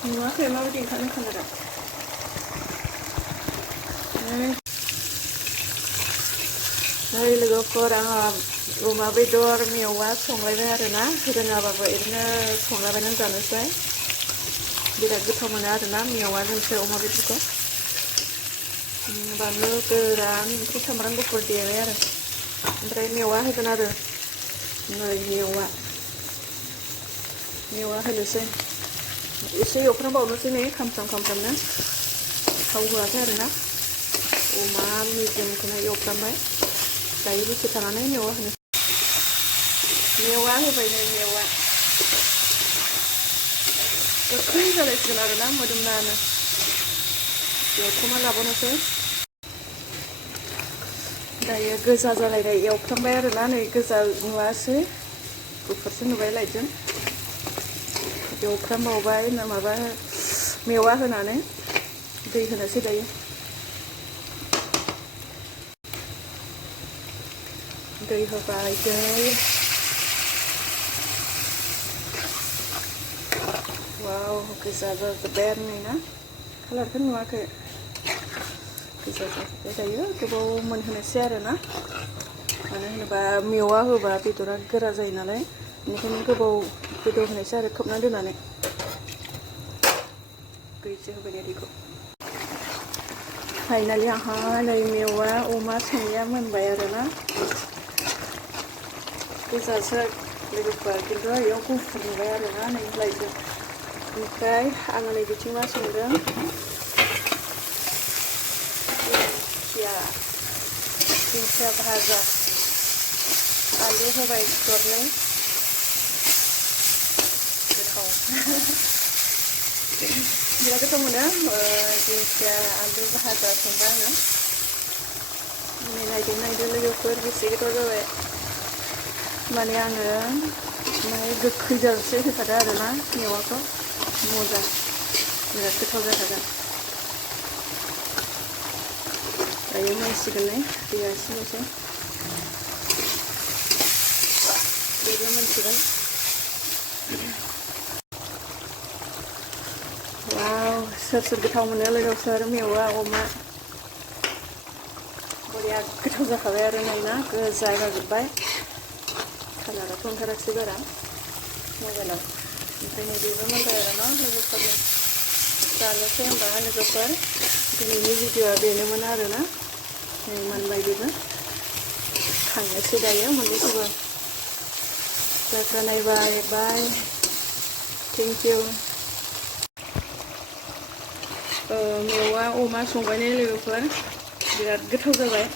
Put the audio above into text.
नुवाखै माबायदि ओंखारनो खालारा नै लोगोफोर आंहा अमा बेदर मेवा संलायबाय आरोना रोङाबाबो ओरैनो संलाबायनानै जानोसै बिराद गोथाव मोनो आरोना मेवाजोंसो अमा बेदरखौ बानलु गोरान ओमफ्राय सामब्राम गुफुर देबाय आरो ओमफ्राय मेवा होगोन आरो नै मेवा होनोसै एसे एवफ्रामबावनोसै नै खामफ्रामनो थाव होआखै आरोना अमा मेजेमखौनो एवफ्रामबाय दायो दसे थानानै मेवा होनो मेवा होबाय नै मेवा गोखै जालायसिगोन आरोना मोदोमनानो एवफ्रामना लाबावनोसै दायो गोजा जालायनाय एवफ्रामबाय आरोना नै गोजा नुवासै गुफुरसो नुबाय लाइटजों एवफ्रामबावबाय माबा मेवा होनानै दै होनोसै दायो दै होबाय वाव गोजा जाजोब्बाय आरो नै ना कालारखौ नुवाखै गोजा जाजोब्बाय दायो गोबाव मोनहोनोसै आरोना मानो होनोबा मेवा होबा बेदरा गोरा जायो नालाय बेनिखायनो गोबाव गोदौ होनोसै आरो खोबना दोननानै दैसो होबाय दैखौ फाइनालि आंहा नै मेवा अमा संनाया मोनबाय आरोना गोजासो लोगोफोर खिन्थु बेयाव गुफुर नुबाय आरोना नै लाइटजों ओमफ्राय आङो नै बिथिं मा संदों दिंखिया भाजा आलु होबाय दरनै गोथाव बिराद गोथाव मोनो दिंखिया आलु भाजा संबा आङो नायदो लोगोफोर बेसे गोथाव जाबाय माने आङो गोखै जाजासे होखादों आरोना मेवाखौ मोजां बिराद गोथाव जाखागोन दायो मोनसिगोन नै दैया एसेल'सै बेबो मोनसिगोन वाव सोर गोथाव मोनो लोगोफोर मेवा अमा बरिया गोथाव जाखाबाय आरो नै ना गोजा जाजोब्बाय कालाराथ' ओंखाराखिसै बारा मबाइलाव ओमफ्राय नै बेबो मोनबाय आरो ना लोगोफोरनो जानोसै होनबा लोगोफोर दिनैनि भिडिअ'आ बेनोमोन आरोना नै मोनबाय बेबो खांनोसै दायो मोननैखौबो जायफ्रा नायबाय बाय थेंक इउ मेवा अमा संबाय नै लोगोफोर बिराद गोथाव जाबाय